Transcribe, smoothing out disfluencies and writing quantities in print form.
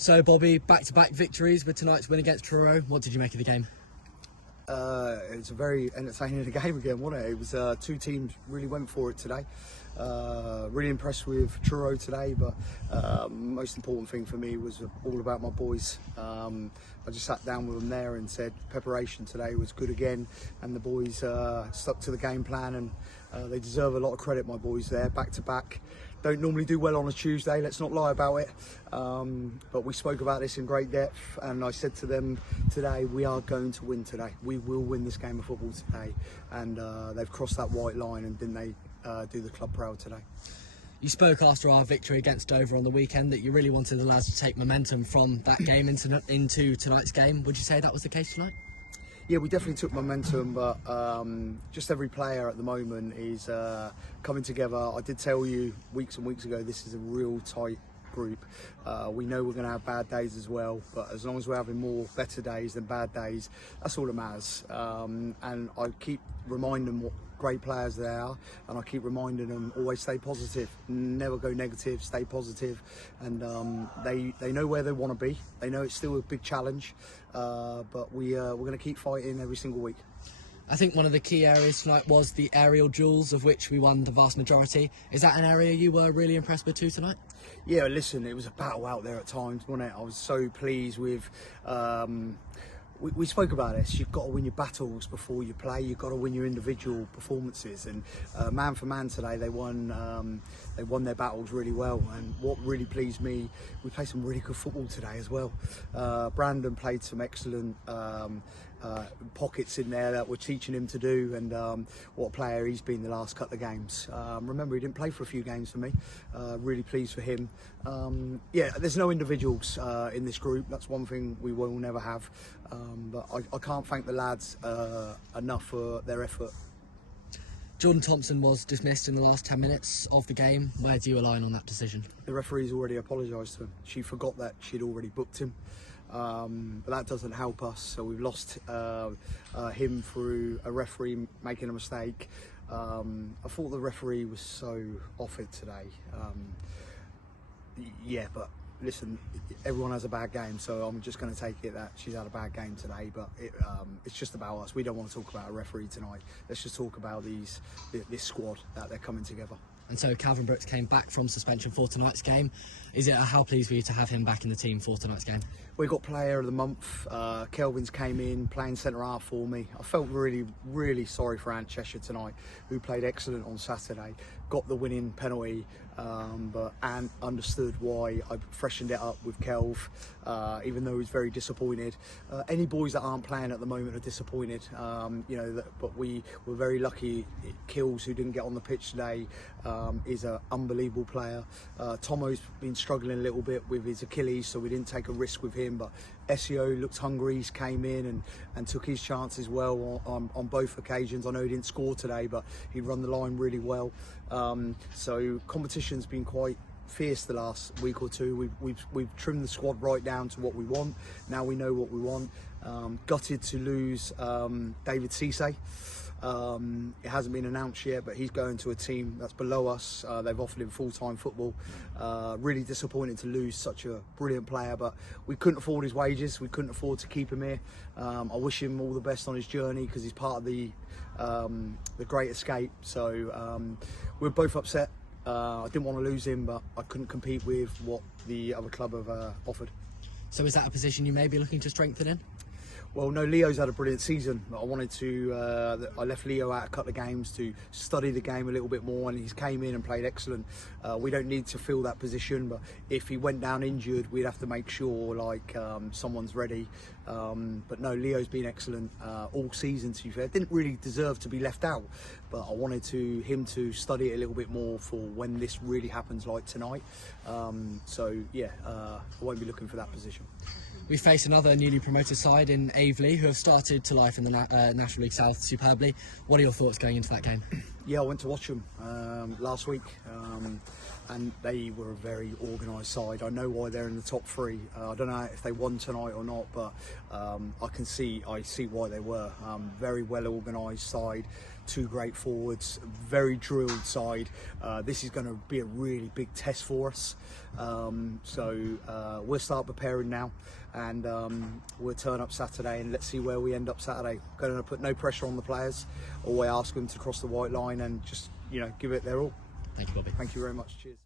So, Bobby, back-to-back victories with tonight's win against Truro. What did you make of the game? It was a very entertaining game again, wasn't it? It was two teams really went for it today. Really impressed with Truro today, but most important thing for me was all about my boys. I just sat down with them there and said preparation today was good again, and the boys stuck to the game plan, and they deserve a lot of credit, my boys there, back to back. Don't normally do well on a Tuesday, let's not lie about it, but we spoke about this in great depth, and I said to them today, we are going to win today. We will win this game of football today, and they've crossed that white line, and didn't they do the club proud today. You spoke after our victory against Dover on the weekend that you really wanted the lads to take momentum from that game into tonight's game. Would you say that was the case tonight? Yeah, we definitely took momentum, but just every player at the moment is coming together. I did tell you weeks and weeks ago, this is a real tight group. We know we're going to have bad days as well, but as long as we're having more better days than bad days, that's all that matters. And I keep reminding them what great players they are, and I keep reminding them always stay positive, never go negative, stay positive, and they know where they want to be. They know it's still a big challenge, but we're going to keep fighting every single week. I think one of the key areas tonight was the aerial duels, of which we won the vast majority. Is that an area you were really impressed with too tonight? Yeah, listen, it was a battle out there at times, wasn't it? I was so pleased with. We spoke about this. You've got to win your battles before you play. You've got to win your individual performances, and man for man today, they won their battles really well. And what really pleased me, we played some really good football today as well. Brandon played some excellent pockets in there that we're teaching him to do, and what a player he's been the last couple of games. Remember, he didn't play for a few games for me. Really pleased for him. Yeah, there's no individuals in this group. That's one thing we will never have. But I can't thank the lads enough for their effort. Jordan Thompson was dismissed in the last 10 minutes of the game. Where do you align on that decision? The referee's already apologised to him. She forgot that she'd already booked him. But that doesn't help us, so we've lost him through a referee making a mistake. I thought the referee was so off it today. Yeah, but listen, everyone has a bad game, so I'm just going to take it that she's had a bad game today, but it's just about us. We don't want to talk about a referee tonight. Let's just talk about this squad, that they're coming together. And so Calvin Brooks came back from suspension for tonight's game. How pleased were you to have him back in the team for tonight's game? We got player of the month. Kelvin's came in playing centre half for me. I felt really, really sorry for Ant Cheshire tonight, who played excellent on Saturday. Got the winning penalty, but Ant understood why I freshened it up with Kelv, even though he was very disappointed. Any boys that aren't playing at the moment are disappointed, you know. But we were very lucky. Kills, who didn't get on the pitch today, is an unbelievable player. Tomo's been struggling a little bit with his Achilles, so we didn't take a risk with him, but SEO looked hungry. He came in and took his chances well on both occasions. I know he didn't score today, but he run the line really well. So competition's been quite fierce the last week or two. We've trimmed the squad right down to what we want. Now we know what we want. Gutted to lose David Cisse. It hasn't been announced yet, but he's going to a team that's below us. They've offered him full-time football. Really disappointed to lose such a brilliant player, but we couldn't afford his wages. We couldn't afford to keep him here. I wish him all the best on his journey, because he's part of the Great Escape. So we're both upset. I didn't want to lose him, but I couldn't compete with what the other club have offered. So is that a position you may be looking to strengthen in? Well, no, Leo's had a brilliant season. I wanted to, I left Leo out a couple of games to study the game a little bit more, and he's came in and played excellent. We don't need to fill that position, but if he went down injured, we'd have to make sure someone's ready. But no, Leo's been excellent all season, to be fair. Didn't really deserve to be left out, but I wanted him to study it a little bit more for when this really happens, like tonight. So yeah, I won't be looking for that position. We face another newly promoted side in Aveley, who have started to life in the National League South superbly. What are your thoughts going into that game? Yeah, I went to watch them last week, and they were a very organised side. I know why they're in the top three. I don't know if they won tonight or not, but I see why they were. Very well organised side. two great forwards, very drilled side. This is going to be a really big test for us. So we'll start preparing now, and we'll turn up Saturday, and let's see where we end up Saturday. Going to put no pressure on the players. Always ask them to cross the white line and just, you know, give it their all. Thank you, Bobby. Thank you very much. Cheers.